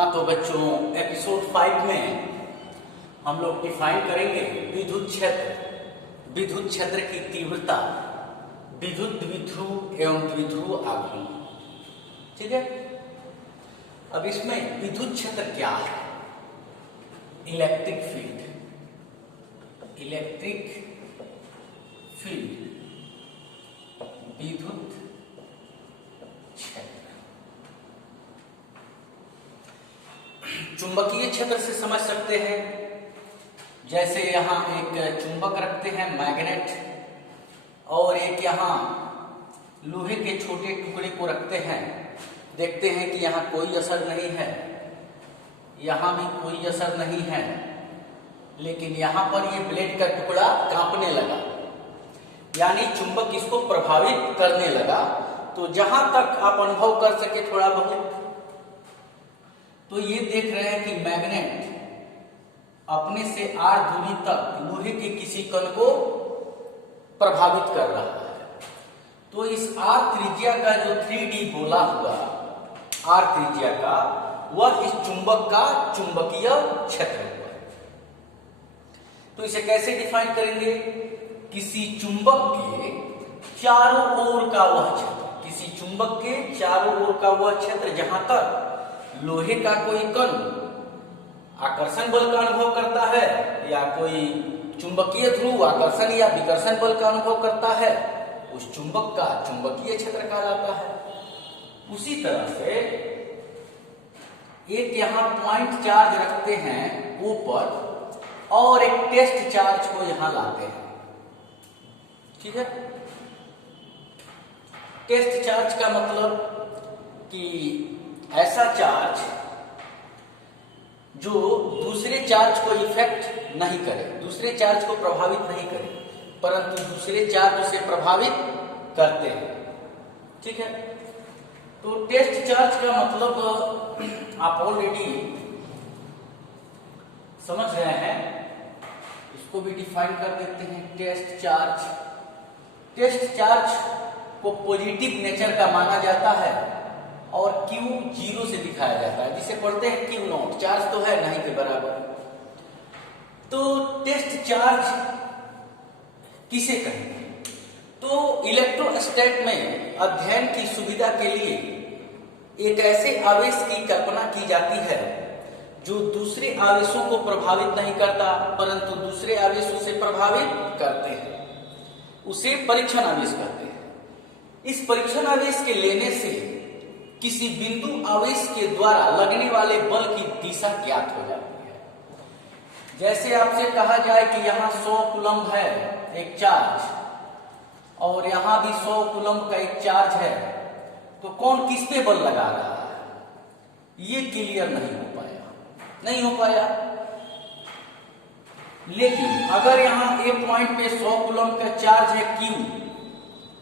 हाँ तो बच्चों एपिसोड 5 में हम लोग डिफाइन करेंगे विद्युत क्षेत्र। विद्युत क्षेत्र की तीव्रता, विद्युत द्विध्रुव एवं द्विध्रुव आघूर्ण। ठीक है, अब इसमें विद्युत क्षेत्र क्या है? इलेक्ट्रिक फील्ड, इलेक्ट्रिक फील्ड विद्युत क्षेत्र। चुंबकीय क्षेत्र से समझ सकते हैं, जैसे यहां एक चुंबक रखते हैं मैग्नेट, और एक यहां लोहे के छोटे टुकड़े को रखते हैं। देखते हैं कि यहां कोई असर नहीं है, यहां भी कोई असर नहीं है, लेकिन यहां पर ये ब्लेड का टुकड़ा कांपने लगा, यानी चुंबक इसको प्रभावित करने लगा। तो जहां तक आप अनुभव कर सके थोड़ा बहुत, तो ये देख रहे हैं कि मैग्नेट अपने से r दूरी तक लोहे के किसी कण को प्रभावित कर रहा है। तो इस r त्रिज्या का जो 3D बोला हुआ r त्रिज्या का, वह इस चुंबक का चुंबकीय क्षेत्र हुआ। तो इसे कैसे डिफाइन करेंगे? किसी चुंबक के चारों ओर का वह क्षेत्र, किसी चुंबक के चारों ओर का वह क्षेत्र जहां तक लोहे का कोई कण आकर्षण बल का अनुभव करता है, या कोई चुंबकीय ध्रुव आकर्षण या विकर्षण बल का अनुभव करता है, उस चुंबक का चुंबकीय क्षेत्र कहलाता है। उसी तरह से एक यहां पॉइंट चार्ज रखते हैं ऊपर, और एक टेस्ट चार्ज को यहां लाते हैं। ठीक है, टेस्ट चार्ज का मतलब कि ऐसा चार्ज जो दूसरे चार्ज को इफेक्ट नहीं करे, दूसरे चार्ज को प्रभावित नहीं करे, परंतु दूसरे चार्ज से प्रभावित करते हैं। ठीक है, तो टेस्ट चार्ज का मतलब आप ऑलरेडी समझ रहे हैं, इसको भी डिफाइन कर देते हैं। टेस्ट चार्ज, टेस्ट चार्ज को पॉजिटिव नेचर का माना जाता है और Q 0 से दिखाया जाता है, जिसे पढ़ते हैं Q नॉट। चार्ज तो है नहीं के बराबर। तो टेस्ट चार्ज किसे कहेंगे? तो इलेक्ट्रोस्टैट में अध्ययन की सुविधा के लिए एक ऐसे आवेश की कल्पना की जाती है जो दूसरे आवेशों को प्रभावित नहीं करता, परंतु दूसरे आवेशों से प्रभावित करते हैं। उसे परीक्षण आवेश कहते हैं। इस परीक्षण आवेश के लेने से किसी बिंदु आवेश के द्वारा लगने वाले बल की दिशा ज्ञात हो जाती है। जैसे आपसे कहा जाए कि यहाँ 100 कूलम्ब है एक चार्ज, और यहां भी 100 कूलम्ब का एक चार्ज है, तो कौन किस पे बल लगा रहा है, ये क्लियर नहीं हो पाया, नहीं हो पाया। लेकिन अगर यहाँ ए पॉइंट पे 100 कूलम्ब का चार्ज है Q,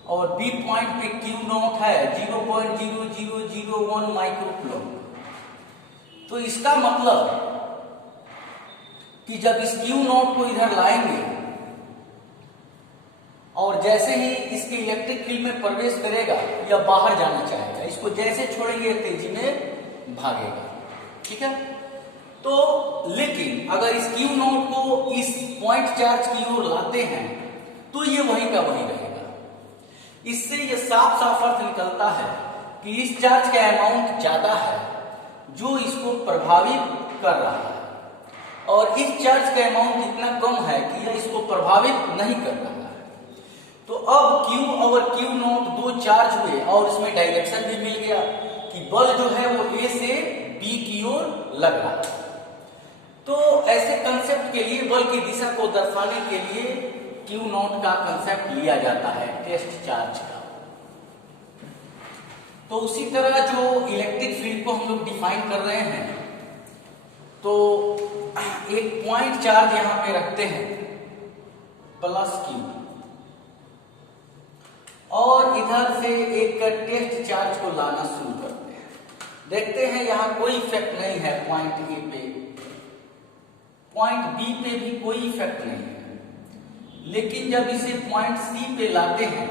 और बी पॉइंट पे Q नॉट है 0.0001 माइक्रो कूलम्ब, तो इसका मतलब कि जब इस Q नॉट को इधर लाएंगे और जैसे ही इसके इलेक्ट्रिक फील्ड में प्रवेश करेगा, या बाहर जाना चाहेगा, इसको जैसे छोड़ेंगे तेजी में भागेगा। ठीक है, तो लेकिन अगर इस Q नॉट को इस पॉइंट चार्ज की ओर लाते हैं, तो ये वहीं का वहीं रहेगा। इससे ये साफ साफ अर्थ निकलता है कि इस चार्ज का अमाउंट ज्यादा है जो इसको प्रभावित कर रहा है, और इस चार्ज का अमाउंट इतना कम है कि यह इसको प्रभावित नहीं कर रहा है। तो अब Q और Q नॉट दो चार्ज हुए, और इसमें डायरेक्शन भी मिल गया कि बल जो है वो A से B की ओर लग रहा है। तो ऐसे कंसेप्ट के लिए, बल की दिशा को दर्शाने के लिए Q नॉट का कंसेप्ट लिया जाता है टेस्ट चार्ज का। तो उसी तरह जो इलेक्ट्रिक फील्ड को हम लोग डिफाइन कर रहे हैं, तो एक पॉइंट चार्ज यहां पे रखते हैं प्लस Q, और इधर से एक टेस्ट चार्ज को लाना शुरू करते हैं। देखते हैं यहां कोई इफेक्ट नहीं है पॉइंट ए पे, पॉइंट बी पे भी कोई इफेक्ट नहीं है, लेकिन जब इसे पॉइंट सी पे लाते हैं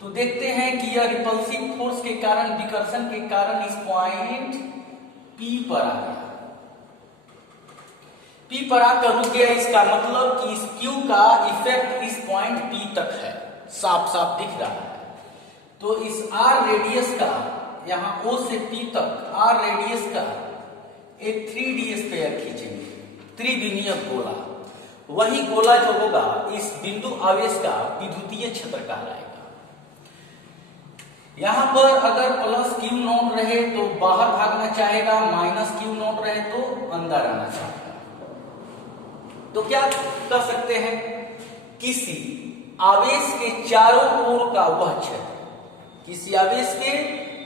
तो देखते हैं कि यह रिपल्सिव फोर्स के कारण, विकर्षण के कारण इस पॉइंट P पर आ गया, P पर आकर रुक गया। इसका मतलब कि इस Q का इफेक्ट इस पॉइंट P तक है, साफ साफ दिख रहा है। तो इस R रेडियस का, यहां O से P तक R रेडियस का एक 3D स्फीयर खींचेंगे, त्रिविमीय गोला। वही गोला जो होगा इस बिंदु आवेश का विद्युतीय क्षेत्र कहलाएगा। यहां पर अगर प्लस Q नॉट रहे तो बाहर भागना चाहेगा, माइनस Q नॉट रहे तो अंदर आना चाहेगा। तो क्या कर सकते हैं, किसी आवेश के चारों ओर का वह क्षेत्र, किसी आवेश के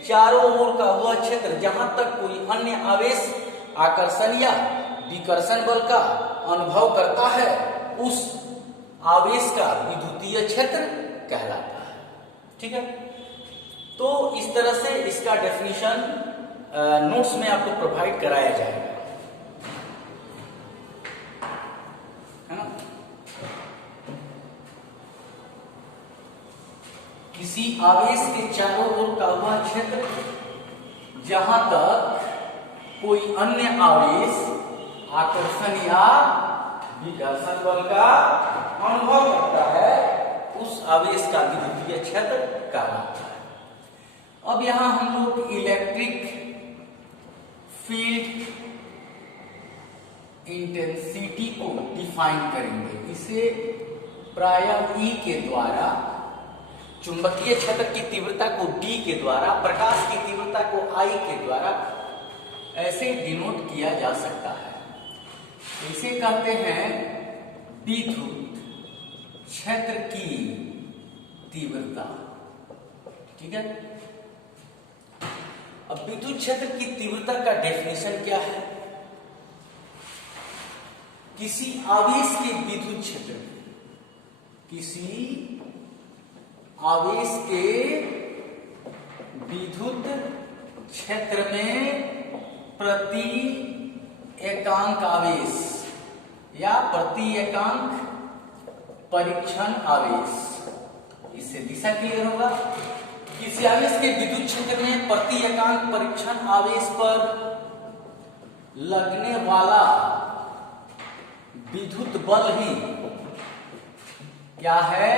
चारों ओर का वह क्षेत्र जहां तक कोई अन्य आवेश आकर्षण या विकर्षण बल का अनुभव करता है, उस आवेश का विद्युतीय क्षेत्र कहलाता है। ठीक है, तो इस तरह से इसका डेफिनेशन नोट्स में आपको प्रोवाइड कराया जाएगा, है ना। किसी आवेश के चारों ओर का वह क्षेत्र जहां तक कोई अन्य आवेश आकर्षण या विकर्षण बल का अनुभव करता है, उस आवेश का विद्युतीय क्षेत्र कहलाता है। अब यहां हम लोग इलेक्ट्रिक फील्ड इंटेंसिटी को डिफाइन करेंगे। इसे प्रायः E के द्वारा, चुंबकीय क्षेत्र की तीव्रता को D के द्वारा, प्रकाश की तीव्रता को I के द्वारा ऐसे डिनोट किया जा सकता है। इसे कहते हैं विद्युत क्षेत्र की तीव्रता। ठीक है, अब विद्युत क्षेत्र की तीव्रता का डेफिनेशन क्या है, किसी आवेश के विद्युत क्षेत्र में, किसी आवेश के विद्युत क्षेत्र में प्रति एकांक आवेश या प्रति एकांक परीक्षण आवेश, इससे दिशा क्लियर होगा। किसी आवेश के विद्युत क्षेत्र में प्रति एकांक परीक्षण आवेश पर लगने वाला विद्युत बल ही क्या है,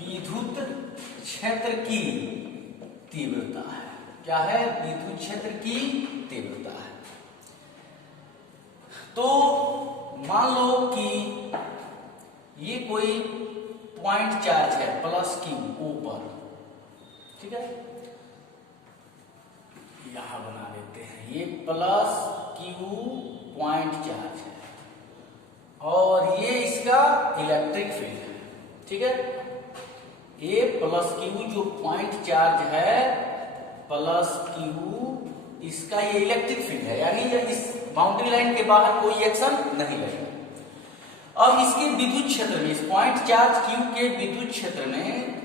विद्युत क्षेत्र की तीव्रता है। क्या है, विद्युत क्षेत्र की तीव्रता है। तो मान लो कि ये कोई पॉइंट चार्ज है प्लस Q O पर, ठीक है, यहां बना लेते हैं, ये प्लस Q पॉइंट चार्ज है और ये इसका इलेक्ट्रिक फील्ड है। ठीक है, ये प्लस Q जो पॉइंट चार्ज है, प्लस Q इसका ये इलेक्ट्रिक फील्ड है, यानी इस बाउंड्री लाइन के बाहर कोई एक्शन नहीं लगेगा। अब इसके विद्युत क्षेत्र में, इस पॉइंट चार्ज Q के विद्युत क्षेत्र में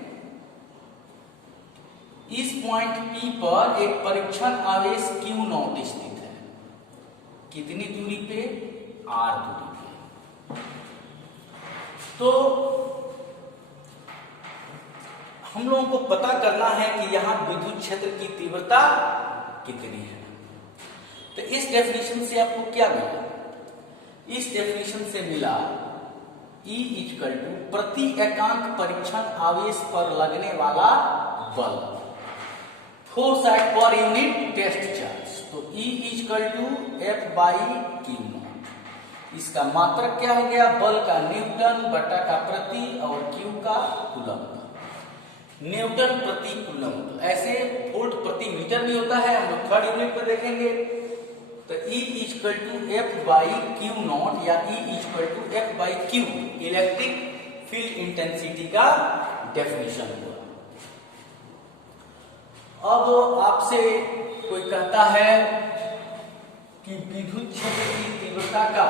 इस पॉइंट P पर एक परीक्षण आवेश Q नॉट स्थित है। कितनी दूरी पे, R दूरी पे। तो हम लोगों को पता करना है कि यहां विद्युत क्षेत्र की तीव्रता कितनी है। तो इस डेफिनेशन से आपको क्या मिला, इस डेफिनेशन से मिला E इक्वल टू प्रति एकांक परीक्षण आवेश पर लगने वाला बल, force at per unit test charge. तो E equal to F by Q naught. इसका मात्रक क्या हो गया, बल का न्यूटन बटा का प्रति और Q का कूलम्ब। न्यूटन प्रति कूलम्ब, ऐसे वोल्ट प्रति मीटर भी होता है, हम लोग थर्ड यूनिट में देखेंगे। तो E equal to F by Q naught या E equal to F by Q electric field intensity का डेफिनेशन हुआ। अब आपसे कोई कहता है कि विद्युत क्षेत्र की तीव्रता का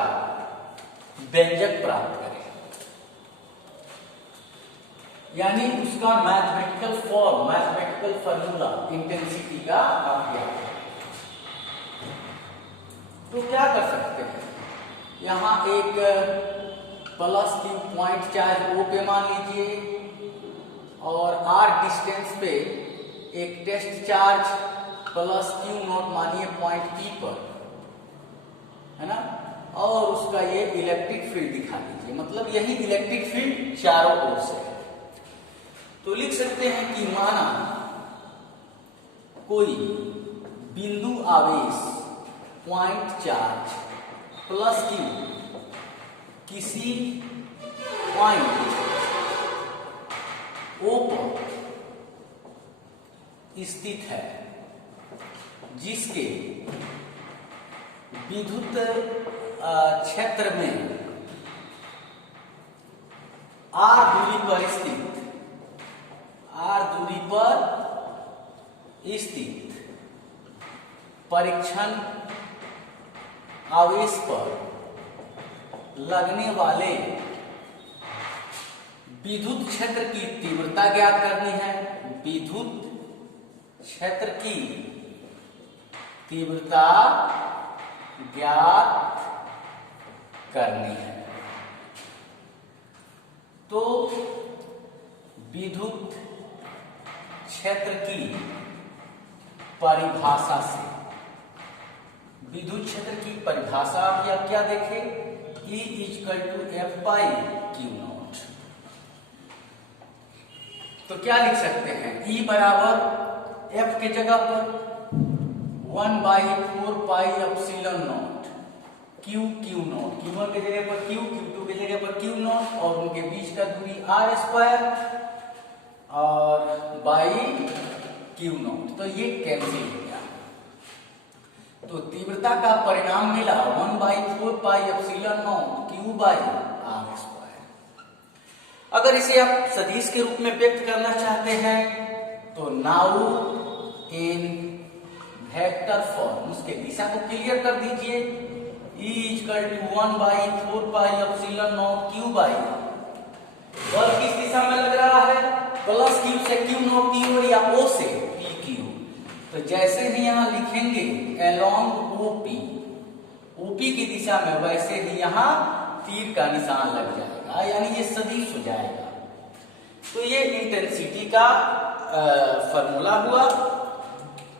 व्यंजक प्राप्त करें, यानी उसका mathematical form, mathematical formula intensity का आप ज्ञात करें। तो क्या कर सकते हैं, यहां एक plus Q point charge O पे मान लीजिए और r डिस्टेंस पे एक test charge plus Q naught मानिए पॉइंट P पर, है ना, और उसका ये इलेक्ट्रिक फील्ड दिखा दीजिए, मतलब यही इलेक्ट्रिक फील्ड चारों ओर से है। तो लिख सकते हैं कि माना कोई बिंदु आवेश पॉइंट चार्ज प्लस Q किसी पॉइंट O पर स्थित है, जिसके विद्युत क्षेत्र में r दूरी पर स्थित परीक्षण आवेश पर लगने वाले विद्युत क्षेत्र की तीव्रता ज्ञात करनी है। विद्युत क्षेत्र की तीव्रता ज्ञात करनी है। तो विद्युत क्षेत्र की परिभाषा से, विद्युत क्षेत्र की परिभाषा भी आप क्या देखें, E equal to F/Q not. तो क्या लिख सकते हैं, E बराबर F के जगह पर 1/4πε नॉट Q नॉट, Q1 के जगह पर Q, Q2 के जगह पर Q नॉट, और उनके बीच का दूरी R स्क्वायर और बाई Q नॉट। तो ये कैंसिल हो गया, तो तीव्रता का परिणाम मिला 1/4πε0 Q/R स्क्वायर। अगर इसे आप सदिश के रूप में व्यक्त करना चाहते हैं तो नाउ इन वेक्टर फॉर्म उसके दिशा को क्लियर कर दीजिए। E equal to 1/4πε0 Q/R। बल किस दिशा में लग रहा है, प्लस Q से Q नॉट की ओर या O से PQ। तो जैसे ही यहां लिखेंगे along OP की दिशा में, वैसे ही यहां तीर का निशान लग जाएगा, यानी ये सदिश हो जाएगा। तो ये इंटेंसिटी का फॉर्मूला हुआ।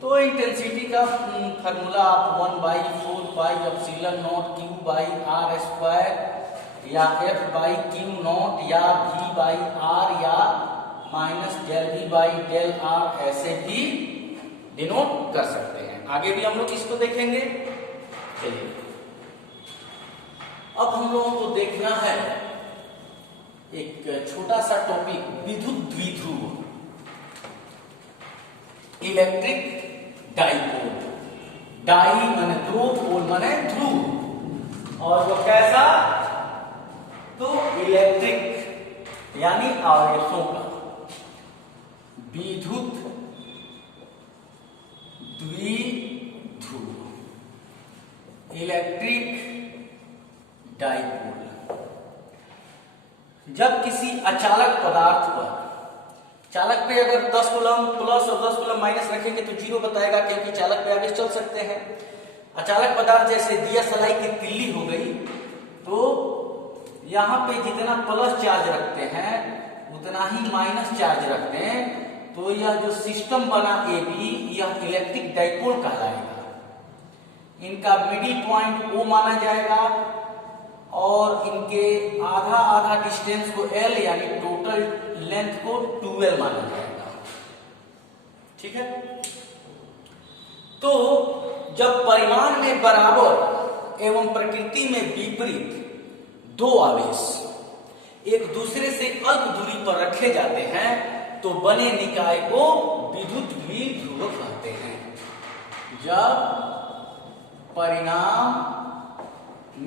तो इंटेंसिटी का फॉर्मूला आप 1/4πε0 Q/R स्क्वायर या F/Q नॉट या V/R या -del V/del R ऐसे भी डिनोट कर सकते हैं। आगे भी हम लोग इसको देखेंगे। चलिए अब हम लोगों को देखना है एक छोटा सा टॉपिक, विद्युत द्विध्रुव, इलेक्ट्रिक डाइपोल। डाई माने ध्रुव, पोल माने ध्रुव, और वो कैसा, तो इलेक्ट्रिक यानी आवेशों का विद्युत द्विध्रुव, इलेक्ट्रिक डाइपोल। जब किसी अचालक पदार्थ पर, चालक पे अगर 10 कूलम प्लस और 10 कूलम माइनस रखेंगे तो 0 बताएगा, क्योंकि चालक पे आगे चल सकते हैं। अचालक पदार्थ जैसे दिया सलाई की तिल्ली हो गई, तो यहाँ पे जितना प्लस चार्ज रखते हैं उतना ही माइनस चार्ज रखते हैं। तो यह जो सिस्टम बना AB, यह इलेक्ट्रिक डाइपोल कहलाएगा। इनका मिडिल पॉइंट O माना जाएगा और इनके आधा आधा डिस्टेंस को L यानी टोटल लेंथ को 2L माना जाएगा। ठीक है। तो जब परिमाण में बराबर एवं प्रकृति में विपरीत दो आवेश एक दूसरे से अल्प दूरी पर रखे जाते हैं तो बने निकाय को विद्युत द्विध्रुव कहते हैं। जब परिणाम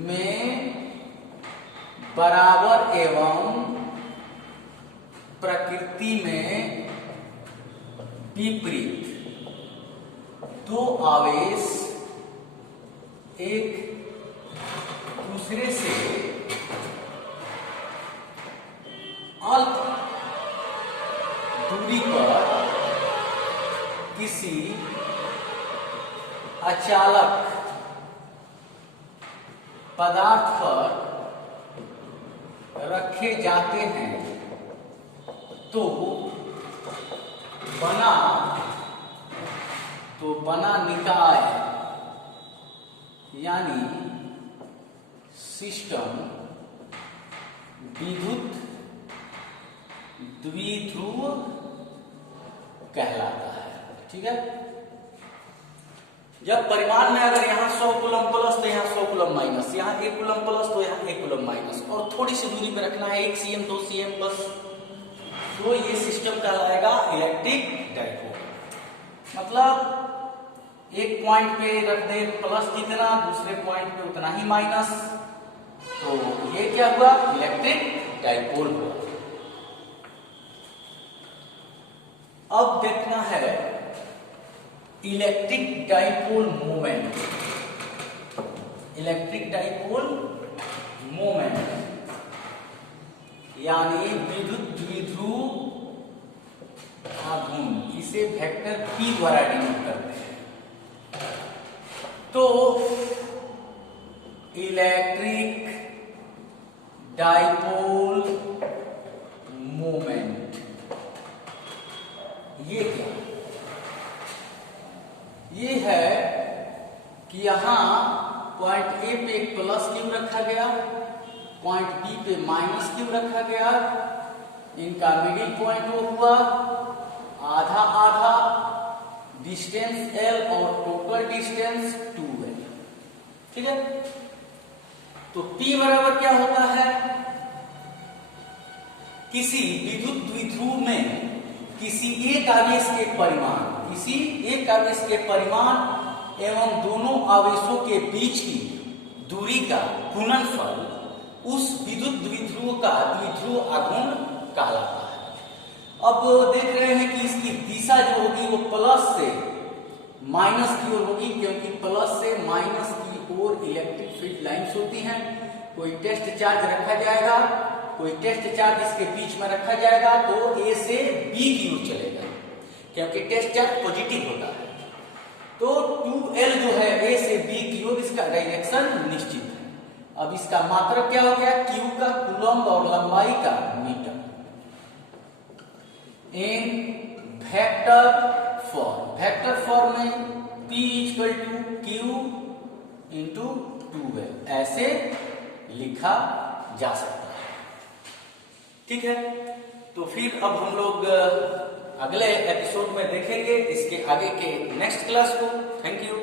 में बराबर एवं प्रकृति में विपरीत दो आवेश एक दूसरे से अल्प दूरी पर किसी अचालक पदार्थ पर रखे जाते हैं तो बना, तो बना निकाय यानी सिस्टम विद्युत द्विध्रुव कहलाता है। ठीक है, जब परिमाण में अगर यहाँ 100 कूलम प्लस तो यहाँ 100 कूलम माइनस, यहाँ 1 कूलम प्लस तो यहाँ 1 कूलम माइनस, और थोड़ी सी दूरी पे रखना है 1 cm 2 cm बस, तो ये सिस्टम कहलाएगा इलेक्ट्रिक डाइपोल। मतलब एक पॉइंट पे रख दे प्लस जितना, दूसरे पॉइंट पे उतना ही माइनस, तो ये क्या हुआ, इलेक्ट्रिक डाइपोल हुआ। अब देखना है electric dipole moment. Electric dipole moment यानी विद्युत द्विध्रुव आघूर्ण, इसे वेक्टर P द्वारा डिनोट करते हैं। तो इलेक्ट्रिक डाइपोल मोमेंट ये क्या, ये है कि यहां पॉइंट ए पे एक प्लस क्यू रखा गया, पॉइंट बी पे माइनस क्यू रखा गया, इनका मिडिल पॉइंट वो हुआ आधा आधा, डिस्टेंस L और टोटल डिस्टेंस 2L। ठीक है, तो P बराबर क्या होता है, किसी विद्युत द्विध्रुव में किसी एक आवेश के परिमाण, किसी एक आवेश के परिमाण एवं दोनों आवेशों के बीच की दूरी का गुणनफल उस विद्युत द्विध्रुव का द्विध्रुव आघूर्ण कहलाता है। अब देख रहे हैं कि इसकी दिशा जो होगी वो प्लस से माइनस की ओर होगी, क्योंकि प्लस से माइनस की ओर इलेक्ट्रिक फील्ड लाइंस होती हैं। कोई टेस्ट चार्ज रखा जाएगा, कोई टेस्ट चार्ज इसके बीच में रखा जाएगा तो A से B की ओर चलेगा, क्योंकि टेस्ट चार्ज पॉजिटिव होता है। तो 2L जो है A से B की ओर, इसका डायरेक्शन निश्चित है। अब इसका मात्रक क्या हो गया, Q का कूलम्ब और लंबाई का मीटर। इन वेक्टर फॉर्म में P equal to Q into 2L ऐसे लिखा जा सकता है। ठीक है, तो फिर अब हम लोग अगले एपिसोड में देखेंगे इसके आगे के नेक्स्ट क्लास को। Thank you.